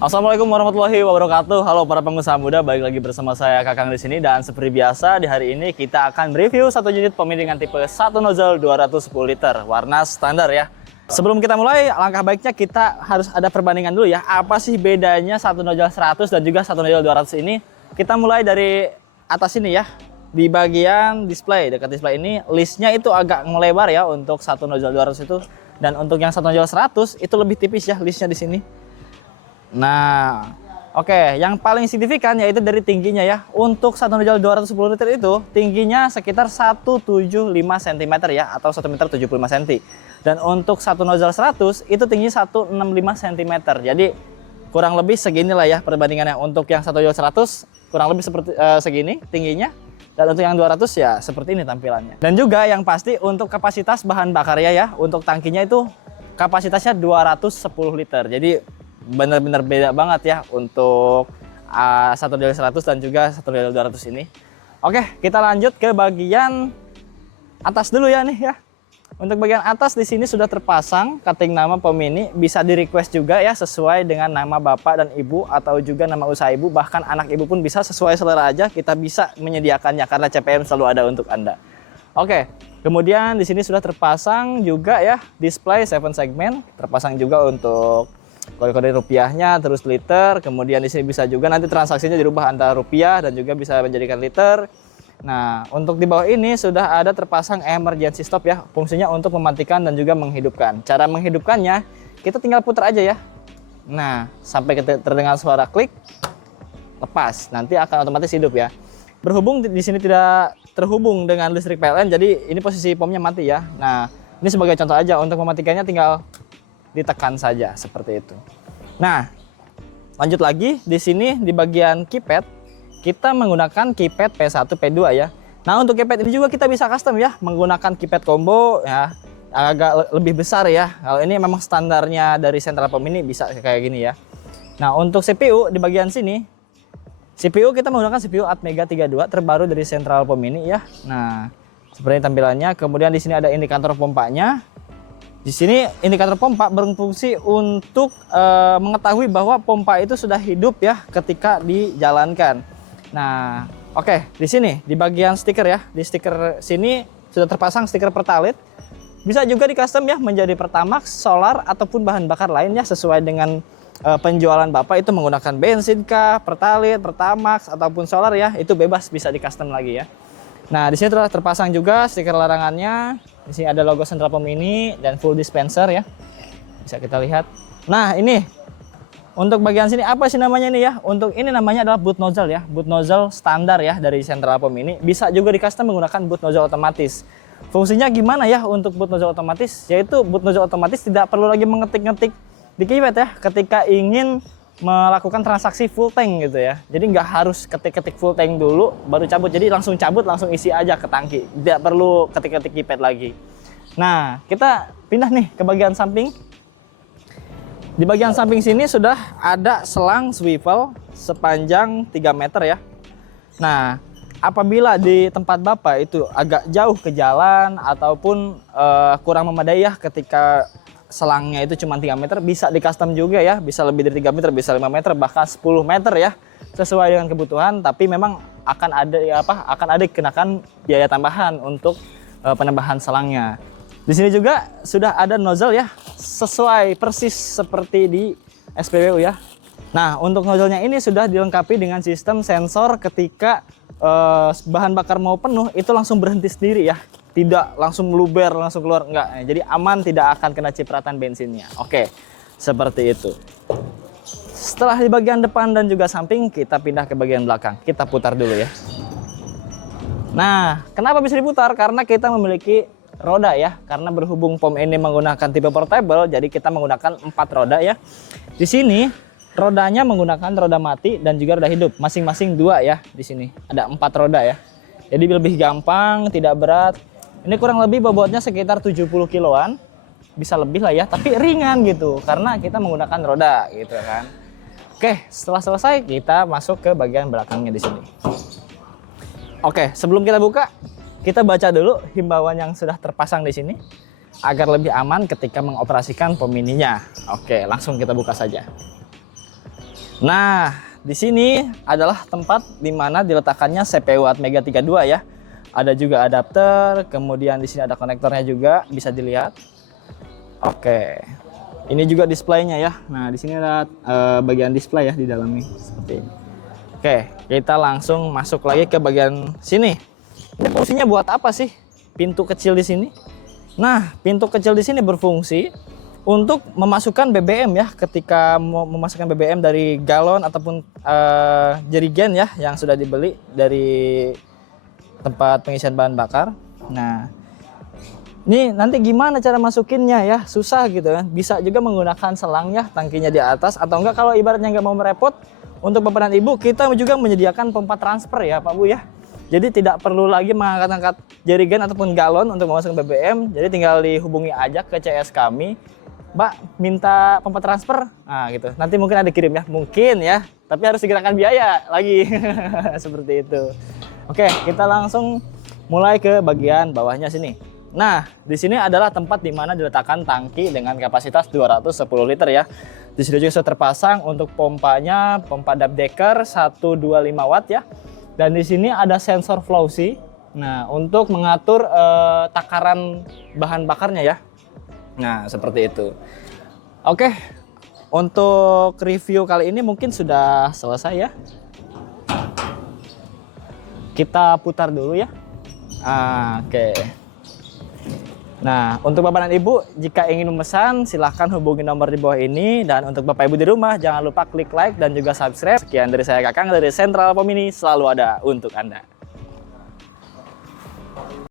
Assalamualaikum warahmatullahi wabarakatuh. Halo para pengusaha muda, balik lagi bersama saya Kakang di sini, dan seperti biasa di hari ini kita akan review satu unit pemini dengan tipe 1 nozzle 210 liter warna standar ya. Sebelum kita mulai, alangkah baiknya kita harus ada perbandingan dulu ya. Apa sih bedanya satu nozzle 100 dan juga satu nozzle 200 ini? Kita mulai dari atas ini ya. Di bagian display, dekat display ini listnya itu agak melebar ya untuk satu nozzle 200 itu, dan untuk yang satu nozzle 100 itu lebih tipis ya listnya di sini. Nah, oke, yang paling signifikan yaitu dari tingginya ya. Untuk satu nozzle 210 liter itu tingginya sekitar 175 cm ya, atau 1 meter 75 cm. Dan untuk satu nozzle 100 itu tingginya 165 cm. Jadi kurang lebih segini lah ya perbandingannya. Untuk yang satu nozzle 100 kurang lebih seperti segini tingginya. Dan untuk yang 200 ya seperti ini tampilannya. Dan juga yang pasti untuk kapasitas bahan bakarnya ya, untuk tangkinya itu kapasitasnya 210 liter. Jadi benar-benar beda banget ya untuk satu nozzle 100 dan juga satu nozzle 200 ini. Oke, kita lanjut ke bagian atas dulu ya nih ya. Untuk bagian atas di sini sudah terpasang cutting nama pemini, bisa di request juga ya sesuai dengan nama bapak dan ibu atau juga nama usaha ibu, bahkan anak ibu pun bisa, sesuai selera aja kita bisa menyediakannya karena CPM selalu ada untuk Anda. Oke, kemudian di sini sudah terpasang juga ya display 7 segmen, terpasang juga untuk kode-kode rupiahnya, terus liter. Kemudian di sini bisa juga nanti transaksinya dirubah antara rupiah dan juga bisa menjadikan liter. Nah, untuk di bawah ini sudah ada terpasang emergency stop ya, fungsinya untuk mematikan dan juga menghidupkan. Cara menghidupkannya kita tinggal putar aja ya. Nah, sampai terdengar suara klik, lepas, nanti akan otomatis hidup ya. Berhubung di sini tidak terhubung dengan listrik PLN, jadi ini posisi pomnya mati ya. Nah, ini sebagai contoh aja, untuk mematikannya tinggal ditekan saja seperti itu. Nah, lanjut lagi di sini di bagian keypad kita menggunakan keypad P1 P2 ya. Nah, untuk keypad ini juga kita bisa custom ya, menggunakan keypad combo ya, agak lebih besar ya. Kalau ini memang standarnya dari Central Pom ini bisa kayak gini ya. Nah, untuk CPU di bagian sini, CPU kita menggunakan CPU Atmega 32 terbaru dari Central Pom ini ya. Nah, seperti tampilannya. Kemudian di sini ada indikator pompanya. Di sini indikator pompa berfungsi untuk mengetahui bahwa pompa itu sudah hidup ya ketika dijalankan. Nah, oke, di sini di bagian stiker ya, di stiker sini sudah terpasang stiker Pertalite. Bisa juga di custom ya menjadi Pertamax, solar ataupun bahan bakar lainnya sesuai dengan penjualan Bapak itu menggunakan bensin kah, Pertalite, Pertamax ataupun solar ya, itu bebas bisa di custom lagi ya. Nah, di sini telah terpasang juga stiker larangannya. Di sini ada logo Central Pom ini dan full dispenser ya. Bisa kita lihat. Nah, ini untuk bagian sini apa sih namanya ini ya? Untuk ini namanya adalah boot nozzle ya. Boot nozzle standar ya dari Central Pom ini. Bisa juga di custom menggunakan boot nozzle otomatis. Fungsinya gimana ya untuk boot nozzle otomatis? Yaitu boot nozzle otomatis tidak perlu lagi mengetik-ngetik di keypad ya ketika ingin melakukan transaksi full tank gitu ya. Jadi nggak harus ketik-ketik full tank dulu baru cabut. Jadi langsung cabut, langsung isi aja ke tangki. Tidak perlu ketik-ketik keypad lagi. Nah, kita pindah nih ke bagian samping. Di bagian samping sini sudah ada selang swivel sepanjang 3 meter ya. Nah, apabila di tempat Bapak itu agak jauh ke jalan ataupun kurang memadai ya ketika selangnya itu cuma 3 meter, bisa di custom juga ya, bisa lebih dari 3 meter, bisa 5 meter, bahkan 10 meter ya, sesuai dengan kebutuhan. Tapi memang akan ada akan ada dikenakan biaya tambahan untuk penambahan selangnya. Di sini juga sudah ada nozzle ya, sesuai persis seperti di SPBU ya. Nah, untuk nozzle-nya ini sudah dilengkapi dengan sistem sensor ketika bahan bakar mau penuh itu langsung berhenti sendiri ya. Tidak langsung meluber, langsung keluar, enggak. Jadi aman, tidak akan kena cipratan bensinnya. Oke, seperti itu. Setelah di bagian depan dan juga samping, kita pindah ke bagian belakang. Kita putar dulu ya. Nah, kenapa bisa diputar? Karena kita memiliki roda ya. Karena berhubung pom ini menggunakan tipe portable, jadi kita menggunakan 4 roda ya. Di sini rodanya menggunakan roda mati dan juga roda hidup. Masing-masing 2 ya di sini. Ada 4 roda ya. Jadi lebih gampang, tidak berat. Ini kurang lebih bobotnya sekitar 70 kiloan, bisa lebih lah ya, tapi ringan gitu, karena kita menggunakan roda gitu kan. Oke, setelah selesai kita masuk ke bagian belakangnya di sini. Oke, sebelum kita buka, kita baca dulu himbauan yang sudah terpasang di sini agar lebih aman ketika mengoperasikan pom mininya. Oke, langsung kita buka saja. Nah, di sini adalah tempat di mana diletakkannya CPU Atmega 32 ya. Ada juga adapter, kemudian di sini ada konektornya juga, bisa dilihat. Oke. Ini juga displaynya ya. Nah, di sini ada bagian display ya di dalamnya seperti ini. Oke, kita langsung masuk lagi ke bagian sini. Ini fungsinya buat apa sih? Pintu kecil di sini. Nah, pintu kecil di sini berfungsi untuk memasukkan BBM ya, ketika mau memasukkan BBM dari galon ataupun jerigen ya yang sudah dibeli dari tempat pengisian bahan bakar. Nah, ini nanti gimana cara masukinnya ya, susah gitu kan. Bisa juga menggunakan selang ya, tangkinya di atas, atau enggak kalau ibaratnya nggak mau merepot, untuk bapak dan ibu kita juga menyediakan pompa transfer ya Pak Bu ya. Jadi tidak perlu lagi mengangkat-angkat jerigen ataupun galon untuk memasukkan BBM. Jadi tinggal dihubungi aja ke CS kami, Mbak minta pompa transfer, nah gitu. Nanti mungkin ada kirim ya, mungkin ya. Tapi harus dikenakan biaya lagi, seperti itu. Oke, kita langsung mulai ke bagian bawahnya sini. Nah, di sini adalah tempat di mana diletakkan tangki dengan kapasitas 210 liter ya. Di sini juga sudah terpasang untuk pompanya, pompa Dabdecker 125 watt ya. Dan di sini ada sensor flow-see. Nah, untuk mengatur takaran bahan bakarnya ya. Nah, seperti itu. Oke, untuk review kali ini mungkin sudah selesai ya. Kita putar dulu ya. Oke. Nah, untuk Bapak dan Ibu, jika ingin memesan, silahkan hubungi nomor di bawah ini. Dan untuk Bapak Ibu di rumah, jangan lupa klik like dan juga subscribe. Sekian dari saya Kakang dari Sentral Pom ini, selalu ada untuk Anda.